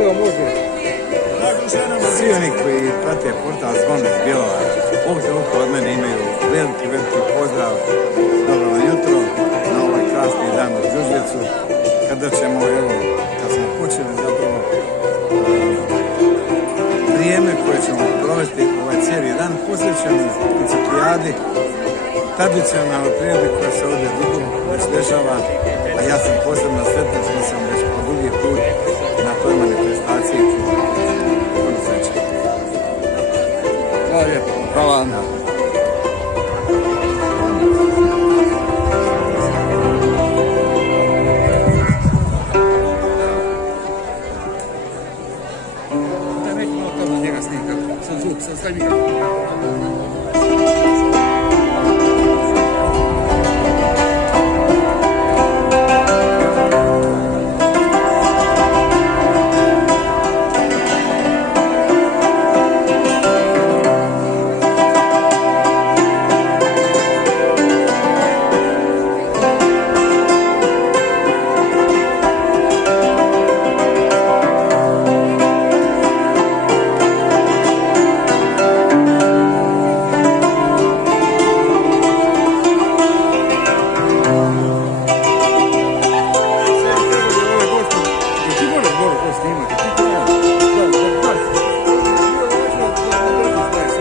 Evo može. Svi oni koji prate portal Zvon iz Bjelovara, ovog trenutka od mene imaju veliki pozdrav. Dobro jutro na ovaj krasni dan u Đurđevcu. Kada ćemo, evo, kad smo počeli zapravo vrijeme koje ćemo provesti ovaj cijeli dan posvećeno biciklijadi, tradicionalnoj prirodi koja se ovdje dugo već dešava, a ja sam posebno sretan što sam već po drugi put na toj manifestaciji. Hvala lijepo. Hvala vam. Da nećemo od toga njega snimati, sa zvuk, sa sve mikrofon.